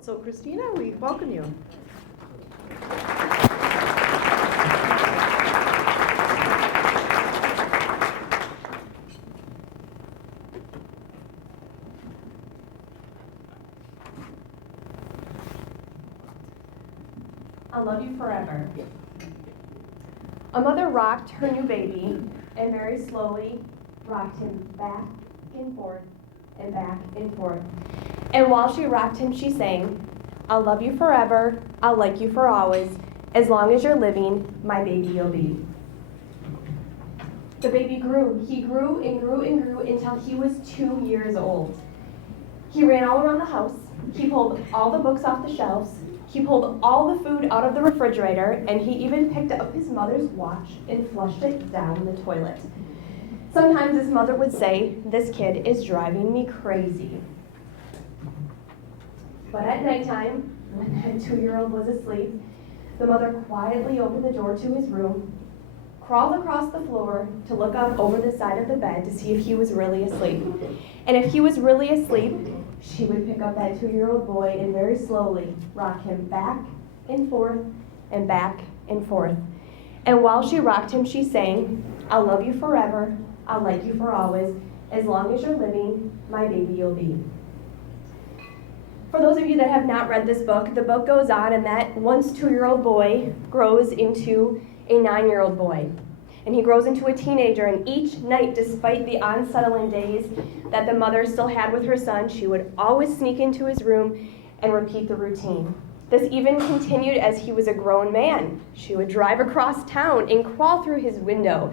out. So Kristina, we welcome you. I'll love you forever. A mother rocked her new baby and very slowly rocked him back and forth and back and forth. And while she rocked him, she sang, I'll love you forever, I'll like you for always, as long as you're living, my baby you'll be. The baby grew. He grew and grew and grew until he was 2 years old. He ran all around the house. He pulled all the books off the shelves. He pulled all the food out of the refrigerator, and he even picked up his mother's watch and flushed it down the toilet. Sometimes his mother would say, this kid is driving me crazy. But at nighttime, when that 2-year-old was asleep, the mother quietly opened the door to his room, crawled across the floor to look up over the side of the bed to see if he was really asleep. And if he was really asleep, she would pick up that 2-year-old boy and very slowly rock him back and forth and back and forth. And while she rocked him, she sang, I'll love you forever, I'll like you for always, as long as you're living, my baby you'll be. For those of you that have not read this book, the book goes on and that once 2-year-old boy grows into a 9-year-old boy. And he grows into a teenager, and each night, despite the unsettling days that the mother still had with her son, she would always sneak into his room and repeat the routine. This even continued as he was a grown man. She would drive across town and crawl through his window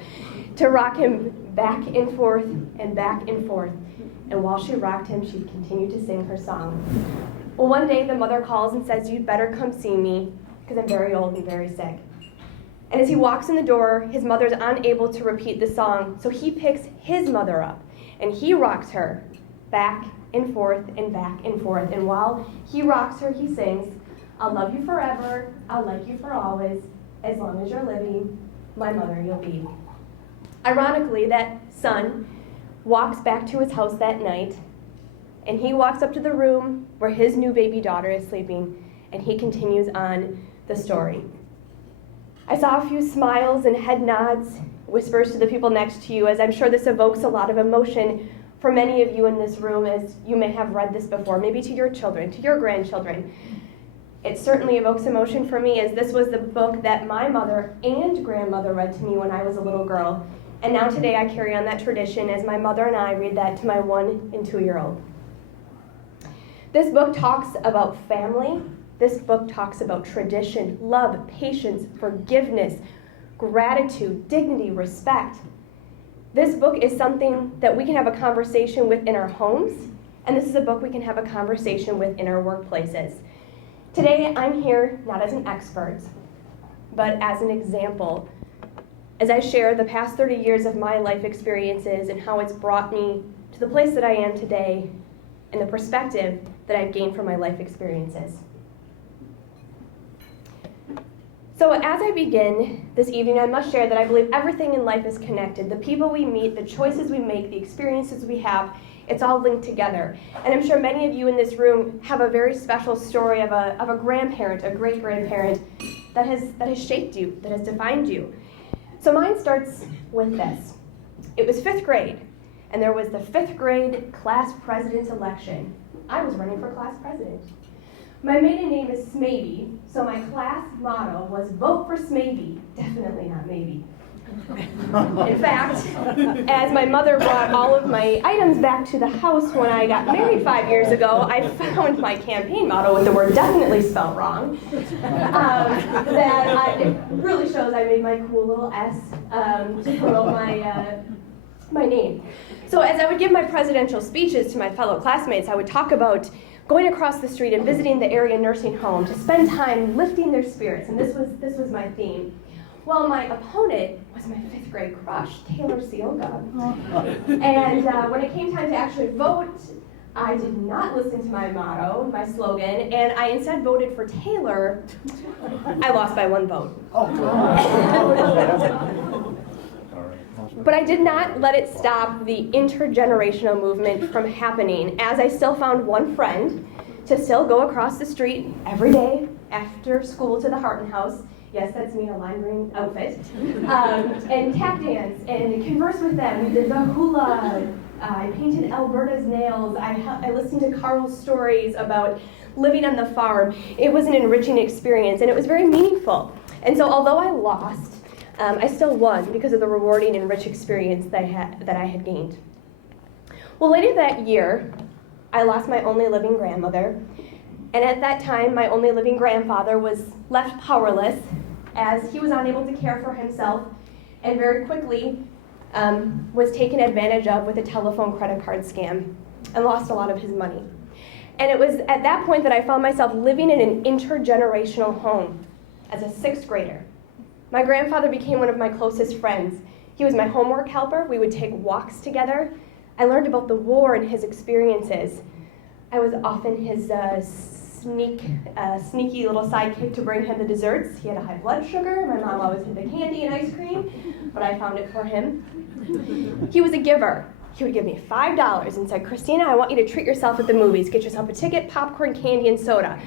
to rock him back and forth and back and forth. And while she rocked him, she'd continue to sing her song. Well, one day the mother calls and says, you'd better come see me because I'm very old and very sick. And as he walks in the door, his mother's unable to repeat the song, so he picks his mother up, and he rocks her back and forth and back and forth. And while he rocks her, he sings, I'll love you forever, I'll like you for always, as long as you're living, my mother you'll be. Ironically, that son walks back to his house that night, and he walks up to the room where his new baby daughter is sleeping, and he continues on the story. I saw a few smiles and head nods, whispers to the people next to you, as I'm sure this evokes a lot of emotion for many of you in this room, as you may have read this before, maybe to your children, to your grandchildren. It certainly evokes emotion for me, as this was the book that my mother and grandmother read to me when I was a little girl. And now today I carry on that tradition as my mother and I read that to my 1- and 2-year-old. This book talks about family. This book talks about tradition, love, patience, forgiveness, gratitude, dignity, respect. This book is something that we can have a conversation with in our homes, and this is a book we can have a conversation with in our workplaces. Today, I'm here not as an expert, but as an example, as I share the past 30 years of my life experiences and how it's brought me to the place that I am today and the perspective that I've gained from my life experiences. So as I begin this evening, I must share that I believe everything in life is connected. The people we meet, the choices we make, the experiences we have, it's all linked together. And I'm sure many of you in this room have a very special story of a grandparent, a great-grandparent that has shaped you, that has defined you. So mine starts with this. It was 5th grade, and there was the 5th grade class president election. I was running for class president. My maiden name is Smaby, so my class motto was vote for Smaby, definitely not maybe. In fact, as my mother brought all of my items back to the house when I got married 5 years ago, I found my campaign motto with the word definitely spelled wrong. It really shows I made my cool little S to promote my name. So as I would give my presidential speeches to my fellow classmates, I would talk about going across the street and visiting the area nursing home to spend time lifting their spirits, and this was my theme. Well, my opponent was my 5th grade crush, Taylor Seoga. And when it came time to actually vote, I did not listen to my motto, my slogan, and I instead voted for Taylor. I lost by 1 vote. But I did not let it stop the intergenerational movement from happening, as I still found one friend to still go across the street every day after school to the Harton House. Yes, that's me in a lime green outfit. And tap dance and converse with them. We did the hula. I painted Alberta's nails. I listened to Carl's stories about living on the farm. It was an enriching experience, and it was very meaningful. And so although I lost, I still won because of the rewarding and rich experience that I had gained. Well, later that year, I lost my only living grandmother. And at that time, my only living grandfather was left powerless as he was unable to care for himself and very quickly was taken advantage of with a telephone credit card scam and lost a lot of his money. And it was at that point that I found myself living in an intergenerational home as a sixth grader. My grandfather became one of my closest friends. He was my homework helper. We would take walks together. I learned about the war and his experiences. I was often his sneaky little sidekick to bring him the desserts. He had a high blood sugar. My mom always had the candy and ice cream, but I found it for him. He was a giver. He would give me $5 and said, "Kristina, I want you to treat yourself at the movies. Get yourself a ticket, popcorn, candy, and soda."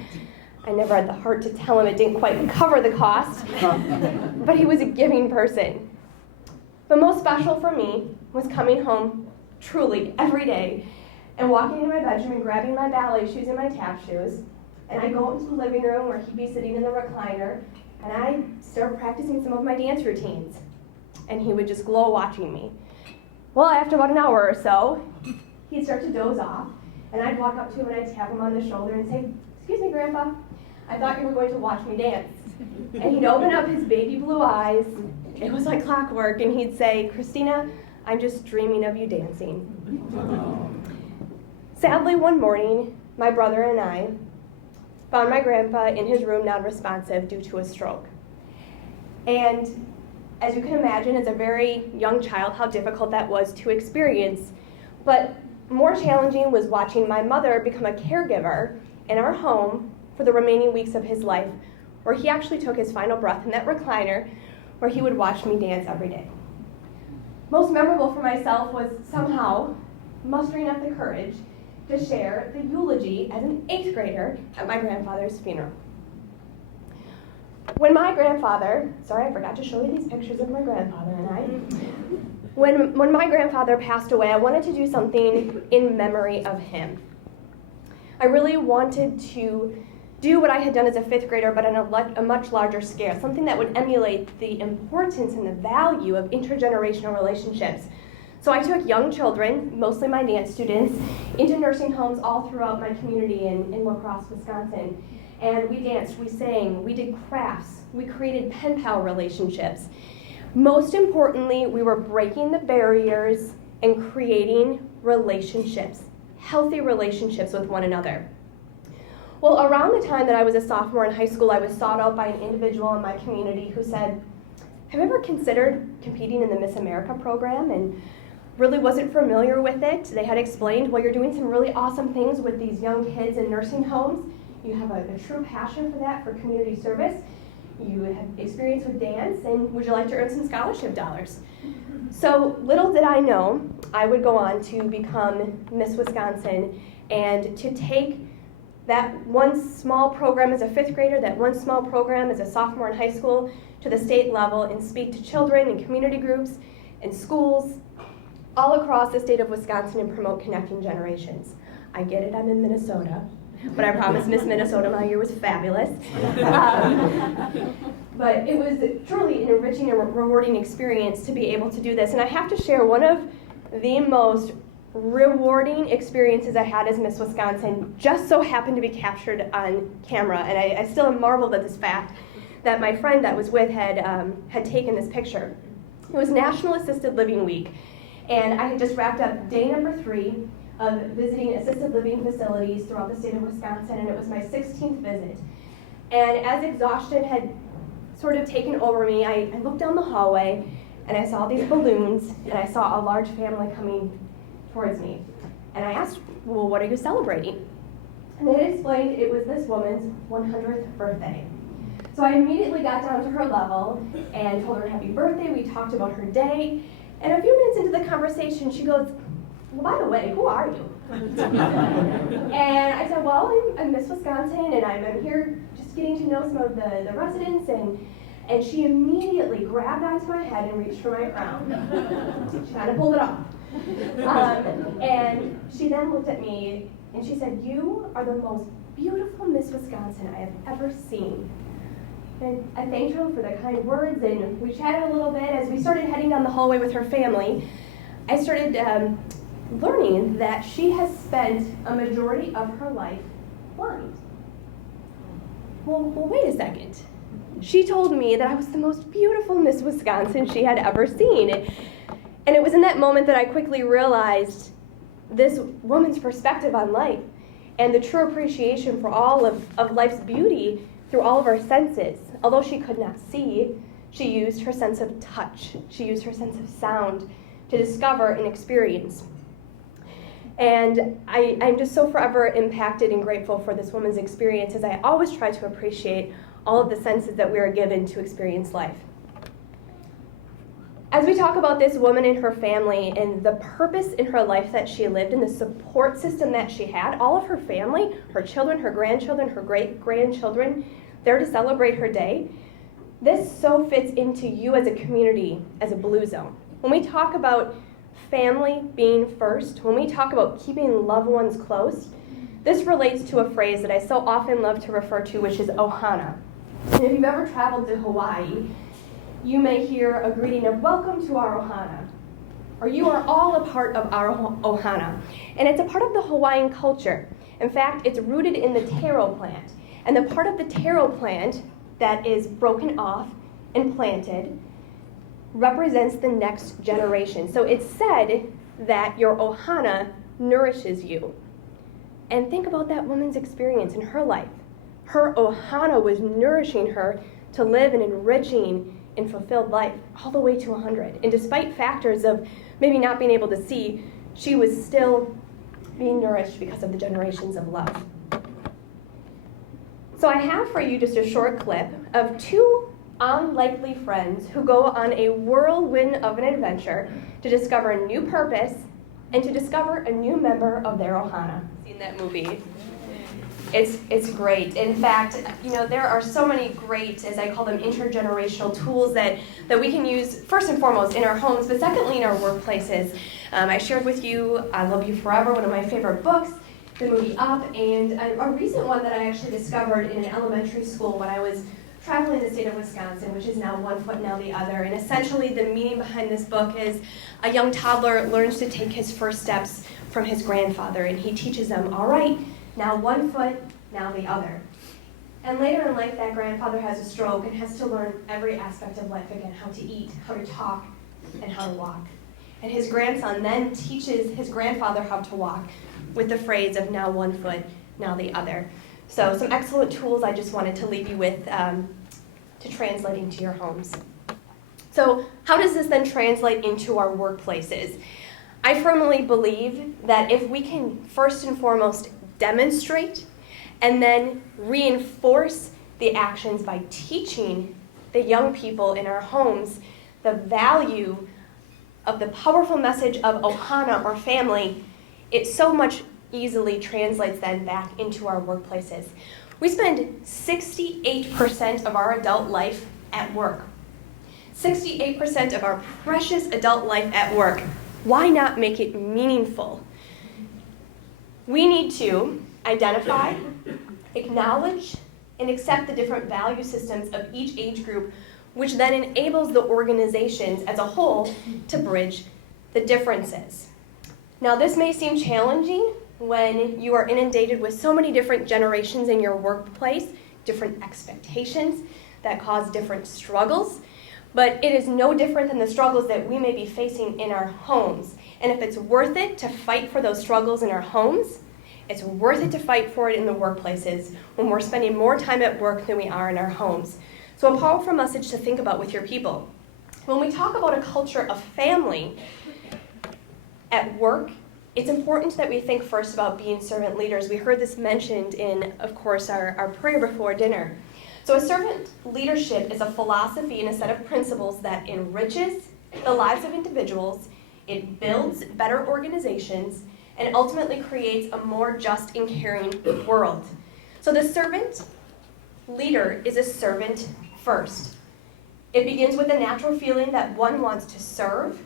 I never had the heart to tell him it didn't quite cover the cost, but he was a giving person. But most special for me was coming home truly every day and walking into my bedroom and grabbing my ballet shoes and my tap shoes, and I'd go into the living room where he'd be sitting in the recliner, and I'd start practicing some of my dance routines, and he would just glow watching me. Well, after about an hour or so, he'd start to doze off, and I'd walk up to him and I'd tap him on the shoulder and say, "Excuse me, Grandpa, I thought you were going to watch me dance." And he'd open up his baby blue eyes, it was like clockwork, and he'd say, "Kristina, I'm just dreaming of you dancing." Sadly, one morning, my brother and I found my grandpa in his room non-responsive due to a stroke. And as you can imagine, as a very young child, how difficult that was to experience. But more challenging was watching my mother become a caregiver in our home for the remaining weeks of his life, where he actually took his final breath in that recliner, where he would watch me dance every day. Most memorable for myself was somehow mustering up the courage to share the eulogy as an 8th grader at my grandfather's funeral. When my grandfather, sorry, I forgot to show you these pictures of my grandfather and I. When my grandfather passed away, I wanted to do something in memory of him. I really wanted to do what I had done as a 5th grader, but on a much larger scale, something that would emulate the importance and the value of intergenerational relationships. So I took young children, mostly my dance students, into nursing homes all throughout my community in La Crosse, Wisconsin. And we danced, we sang, we did crafts, we created pen pal relationships. Most importantly, we were breaking the barriers and creating relationships, healthy relationships with one another. Well, around the time that I was a sophomore in high school, I was sought out by an individual in my community who said, "Have you ever considered competing in the Miss America program?" And really wasn't familiar with it. They had explained, "Well, you're doing some really awesome things with these young kids in nursing homes. You have a true passion for that, for community service. You have experience with dance, and would you like to earn some scholarship dollars?" So little did I know, I would go on to become Miss Wisconsin and to take that one small program as a 5th grader, that one small program as a sophomore in high school, to the state level and speak to children and community groups and schools all across the state of Wisconsin and promote connecting generations. I get it, I'm in Minnesota, but I promise Miss Minnesota my year was fabulous. But it was truly an enriching and rewarding experience to be able to do this. And I have to share one of the most rewarding experiences I had as Miss Wisconsin just so happened to be captured on camera. And I still am marveled at this fact that my friend that was with had taken this picture. It was National Assisted Living Week. And I had just wrapped up day number 3 of visiting assisted living facilities throughout the state of Wisconsin, and it was my 16th visit. And as exhaustion had sort of taken over me, I looked down the hallway, and I saw these balloons, and I saw a large family coming towards me. And I asked, "Well, what are you celebrating?" And they explained it was this woman's 100th birthday. So I immediately got down to her level and told her happy birthday. We talked about her day. And a few minutes into the conversation, she goes, "Well, by the way, who are you?" And I said, well, I'm Miss Wisconsin, and I'm here just getting to know some of the residents, and she immediately grabbed onto my head and reached for my crown. She kind of pulled it off. And she then looked at me, and she said, you are the most beautiful Miss Wisconsin I have ever seen. And I thanked her for the kind words, and we chatted a little bit. As we started heading down the hallway with her family, I started learning that she has spent a majority of her life blind. Well, wait a second. She told me that I was the most beautiful Miss Wisconsin she had ever seen. And it was in that moment that I quickly realized this woman's perspective on life and the true appreciation for all of life's beauty through all of our senses. Although she could not see, she used her sense of touch. She used her sense of sound to discover and experience. And I'm just so forever impacted and grateful for this woman's experience, as I always try to appreciate all of the senses that we are given to experience life. As we talk about this woman and her family and the purpose in her life that she lived and the support system that she had, all of her family, her children, her grandchildren, her great-grandchildren, there to celebrate her day, this so fits into you as a community, as a Blue Zone. When we talk about family being first, when we talk about keeping loved ones close, this relates to a phrase that I so often love to refer to, which is ohana. And if you've ever traveled to Hawaii, you may hear a greeting of welcome to our ohana, or you are all a part of our ohana. And it's a part of the Hawaiian culture. In fact, it's rooted in the taro plant. And the part of the taro plant that is broken off and planted represents the next generation. So it's said that your ohana nourishes you. And think about that woman's experience in her life. Her ohana was nourishing her to live an enriching and fulfilled life all the way to 100. And despite factors of maybe not being able to see, she was still being nourished because of the generations of love. So I have for you just a short clip of two unlikely friends who go on a whirlwind of an adventure to discover a new purpose and to discover a new member of their ohana. Seen that movie? It's great. In fact, there are so many great, as I call them, intergenerational tools that we can use first and foremost in our homes, but secondly in our workplaces. I shared with you I Love You Forever, one of my favorite books, the movie Up, and a recent one that I actually discovered in an elementary school when I was traveling the state of Wisconsin, which is now one foot, now the other. And essentially the meaning behind this book is a young toddler learns to take his first steps from his grandfather, and he teaches them, all right, now one foot, now the other. And later in life, that grandfather has a stroke and has to learn every aspect of life again, how to eat, how to talk, and how to walk. And his grandson then teaches his grandfather how to walk with the phrase of now one foot, now the other. So some excellent tools I just wanted to leave you with to translate into your homes. So how does this then translate into our workplaces? I firmly believe that if we can first and foremost demonstrate and then reinforce the actions by teaching the young people in our homes the value of the powerful message of ohana or family, it so much easily translates then back into our workplaces. We spend 68% of our adult life at work. 68% of our precious adult life at work. Why not make it meaningful? We need to identify, acknowledge, and accept the different value systems of each age group, which then enables the organizations as a whole to bridge the differences. Now, this may seem challenging when you are inundated with so many different generations in your workplace, different expectations that cause different struggles, but it is no different than the struggles that we may be facing in our homes. And if it's worth it to fight for those struggles in our homes, it's worth it to fight for it in the workplaces when we're spending more time at work than we are in our homes. So a powerful message to think about with your people. When we talk about a culture of family at work, it's important that we think first about being servant leaders. We heard this mentioned in, of course, our prayer before dinner. So a servant leadership is a philosophy and a set of principles that enriches the lives of individuals, it builds better organizations, and ultimately creates a more just and caring world. So the servant leader is a servant first. It begins with the natural feeling that one wants to serve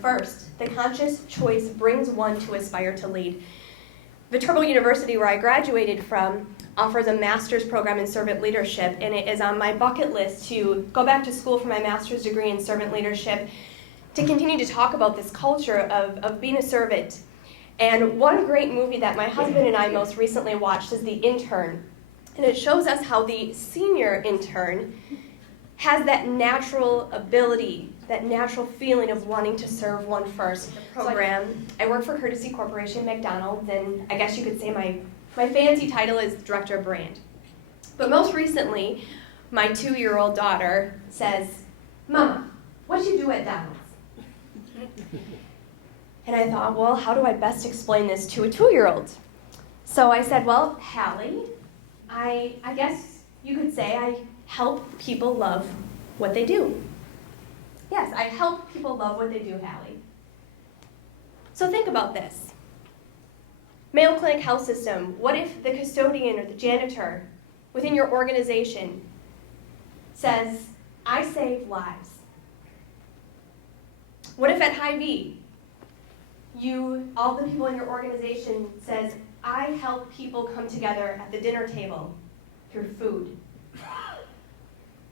first. The conscious choice brings one to aspire to lead. Viterbo University, where I graduated from, offers a master's program in servant leadership, and it is on my bucket list to go back to school for my master's degree in servant leadership to continue to talk about this culture of being a servant. And one great movie that my husband and I most recently watched is The Intern, and it shows us how the senior intern has that natural ability, that natural feeling of wanting to serve one first. The program, I work for Courtesy Corporation McDonald's, and I guess you could say my fancy title is Director of Brand. But most recently, my 2-year-old daughter says, "Mama, what do you do at Donald's?" And I thought, well, how do I best explain this to a 2-year-old? So I said, well, Hallie, I guess you could say I help people love what they do. Yes, I help people love what they do, Hallie. So think about this. Mayo Clinic Health System, what if the custodian or the janitor within your organization says, I save lives? What if at Hy-Vee, all the people in your organization says, I help people come together at the dinner table through food?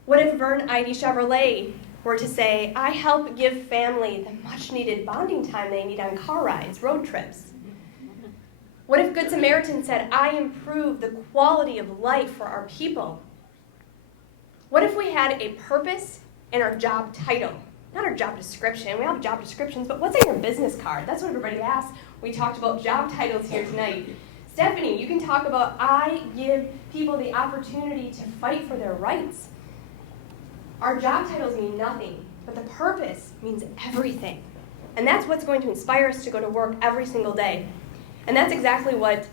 What if Vern ID Chevrolet were to say, I help give family the much needed bonding time they need on car rides, road trips? What if Good Samaritan said, I improve the quality of life for our people? What if we had a purpose in our job title? Not our job description. We all have job descriptions, but what's on your business card? That's what everybody asks. We talked about job titles here tonight. Stephanie, you can talk about, I give people the opportunity to fight for their rights. Our job titles mean nothing, but the purpose means everything. And that's what's going to inspire us to go to work every single day. And that's exactly what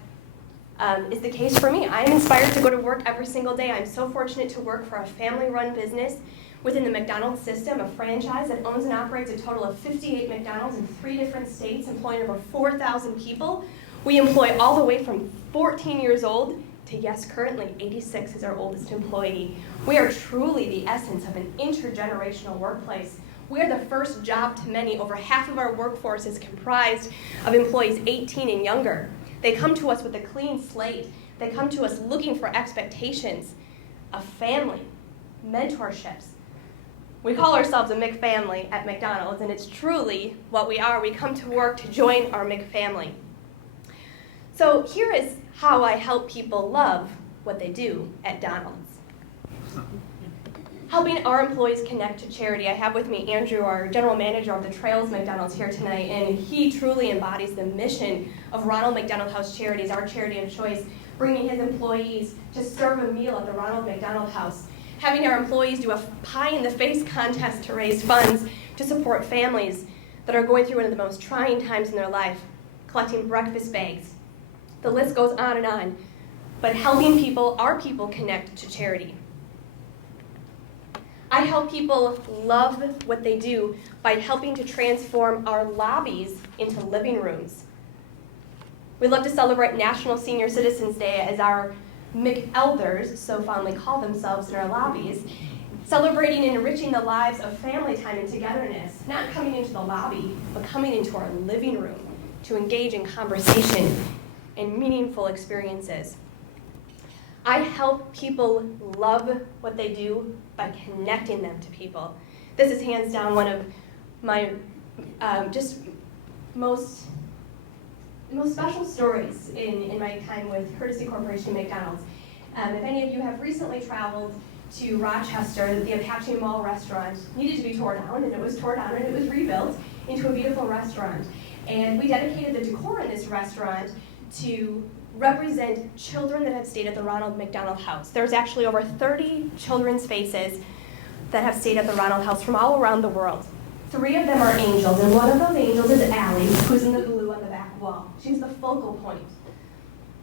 is the case for me. I am inspired to go to work every single day. I'm so fortunate to work for a family-run business within the McDonald's system, a franchise that owns and operates a total of 58 McDonald's in 3 different states, employing over 4,000 people. We employ all the way from 14 years old to, yes, currently 86 is our oldest employee. We are truly the essence of an intergenerational workplace. We are the first job to many. Over half of our workforce is comprised of employees 18 and younger. They come to us with a clean slate. They come to us looking for expectations of family, mentorships. We call ourselves a McFamily at McDonald's, and it's truly what we are. We come to work to join our McFamily. So here is how I help people love what they do at Donald's. Helping our employees connect to charity. I have with me Andrew, our general manager of the Trails McDonald's here tonight, and he truly embodies the mission of Ronald McDonald House Charities, our charity of choice, bringing his employees to serve a meal at the Ronald McDonald House, having our employees do a pie-in-the-face contest to raise funds to support families that are going through one of the most trying times in their life, collecting breakfast bags. The list goes on and on, but helping people, our people, connect to charity. I help people love what they do by helping to transform our lobbies into living rooms. We love to celebrate National Senior Citizens Day as our McElders so fondly call themselves in our lobbies, celebrating and enriching the lives of family time and togetherness, not coming into the lobby, but coming into our living room to engage in conversation and meaningful experiences. I help people love what they do by connecting them to people. This is hands down one of my most special stories in my time with Courtesy Corporation McDonald's. If any of you have recently traveled to Rochester, the Apache Mall restaurant needed to be torn down, and it was torn down and it was rebuilt into a beautiful restaurant. And we dedicated the decor in this restaurant to represent children that have stayed at the Ronald McDonald House. There's actually over 30 children's faces that have stayed at the Ronald House from all around the world. 3 of them are angels, and one of those angels is Allie, who's in the blue on the back wall. She's the focal point.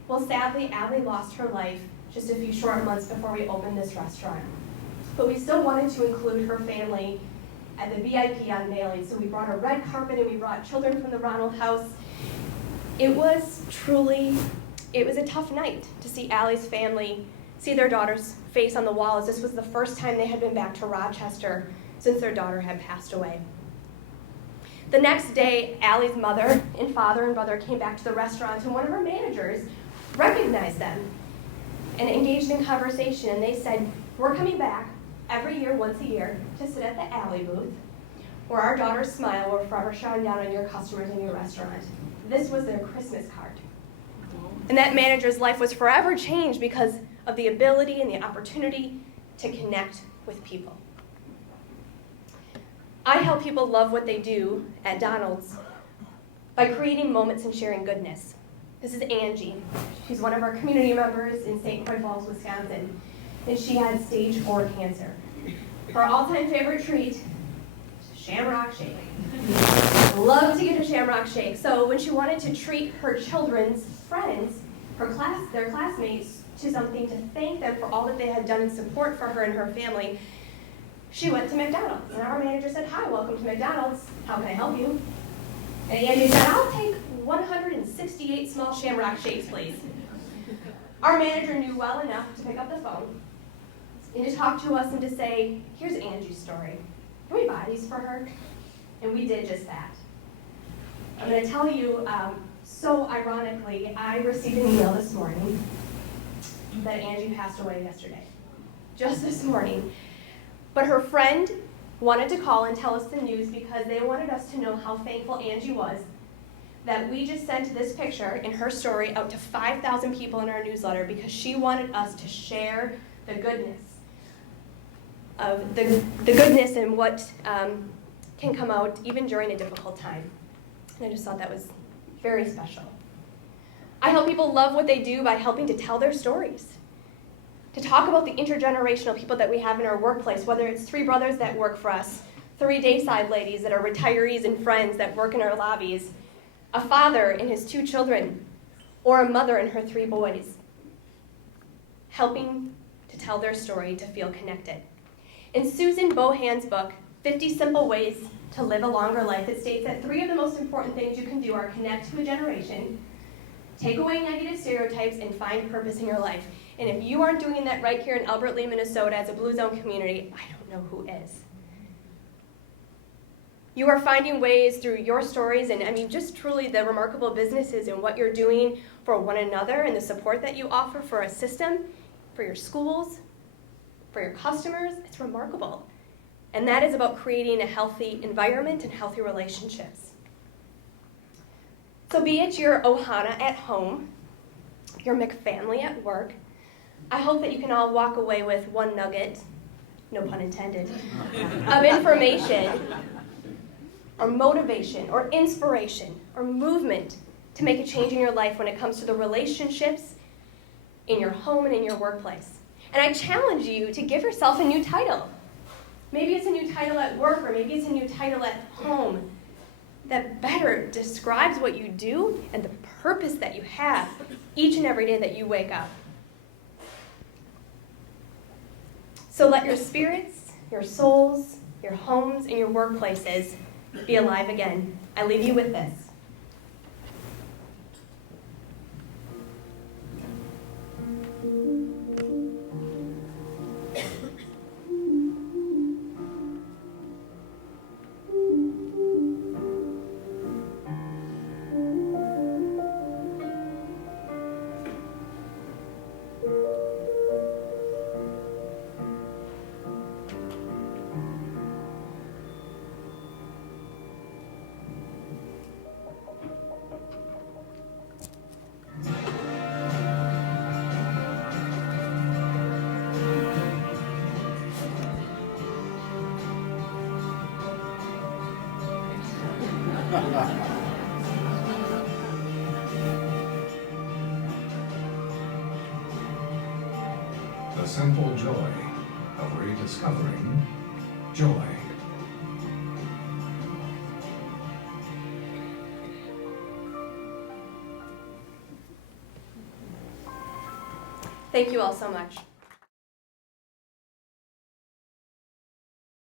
Well, sadly, Allie lost her life just a few short months before we opened this restaurant. But we still wanted to include her family at the VIP unveiling, so we brought a red carpet and we brought children from the Ronald House It was a tough night to see Allie's family see their daughter's face on the wall, as this was the first time they had been back to Rochester since their daughter had passed away. The next day, Allie's mother and father and brother came back to the restaurant, and one of her managers recognized them and engaged in conversation, and they said, "We're coming back every year, once a year, to sit at the Allie booth, where our daughter's smile will forever shine down on your customers in your restaurant." This was their Christmas card. And that manager's life was forever changed because of the ability and the opportunity to connect with people. I help people love what they do at Donald's by creating moments and sharing goodness. This is Angie. She's one of our community members in St. Croix Falls, Wisconsin, and she had stage 4 cancer. Her all-time favorite treat, Shamrock Shake. Love to get a Shamrock Shake. So when she wanted to treat her children's friends, their classmates, to something to thank them for all that they had done in support for her and her family, she went to McDonald's. And our manager said, "Hi, welcome to McDonald's. How can I help you?" And Angie said, "I'll take 168 small Shamrock Shakes, please." Our manager knew well enough to pick up the phone and to talk to us and to say, "Here's Angie's story. Can we buy these for her?" And we did just that. I'm going to tell you, so ironically, I received an email this morning that Angie passed away yesterday, just this morning. But her friend wanted to call and tell us the news because they wanted us to know how thankful Angie was that we just sent this picture in her story out to 5,000 people in our newsletter, because she wanted us to share the goodness of the goodness and what can come out even during a difficult time. And I just thought that was very special. I help people love what they do by helping to tell their stories, to talk about the intergenerational people that we have in our workplace, whether it's 3 brothers that work for us, 3 dayside ladies that are retirees and friends that work in our lobbies, a father and his 2 children, or a mother and her 3 boys, helping to tell their story to feel connected. In Susan Bohan's book, 50 Simple Ways to Live a Longer Life, it states that 3 of the most important things you can do are connect to a generation, take away negative stereotypes, and find purpose in your life. And if you aren't doing that right here in Albert Lea, Minnesota, as a Blue Zone community, I don't know who is. You are finding ways through your stories and just truly the remarkable businesses and what you're doing for one another and the support that you offer for a system, for your schools, for your customers. It's remarkable. And that is about creating a healthy environment and healthy relationships. So be it your Ohana at home, your McFamily at work, I hope that you can all walk away with one nugget, no pun intended, of information or motivation or inspiration or movement to make a change in your life when it comes to the relationships in your home and in your workplace. And I challenge you to give yourself a new title. Maybe it's a new title at work, or maybe it's a new title at home that better describes what you do and the purpose that you have each and every day that you wake up. So let your spirits, your souls, your homes, and your workplaces be alive again. I leave you with this. The simple joy of rediscovering joy. Thank you all so much.